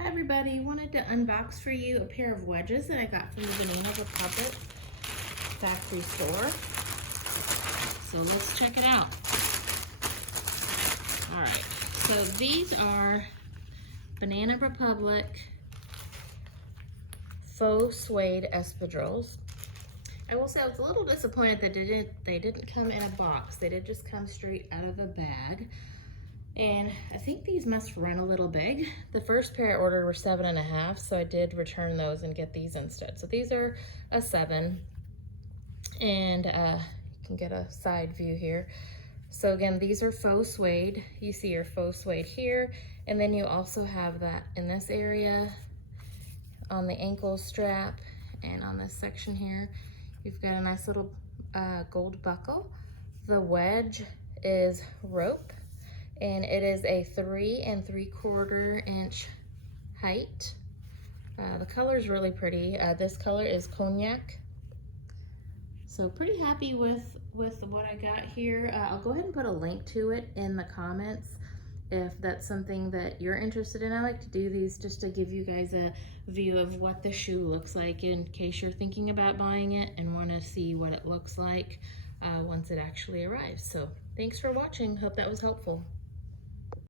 Hi everybody, wanted to unbox for you a pair of wedges that I got from the Banana Republic factory store. So let's check it out. All right, so these are Banana Republic Faux Suede Espadrilles. I will say I was a little disappointed that they didn't come in a box. They did just come straight out of a bag. And I think these must run a little big. The first pair I ordered were 7.5, so I did return those and get these instead. So these are a 7, and you can get a side view here. So again, these are faux suede. You see your faux suede here, and then you also have that in this area on the ankle strap and on this section here. You've got a nice little gold buckle. The wedge is rope, and it is a 3 3/4 inch height. The color is really pretty. This color is cognac. So pretty happy with what I got here. I'll go ahead and put a link to it in the comments if that's something that you're interested in. I like to do these just to give you guys a view of what the shoe looks like in case you're thinking about buying it and want to see what it looks like once it actually arrives. So thanks for watching. Hope that was helpful.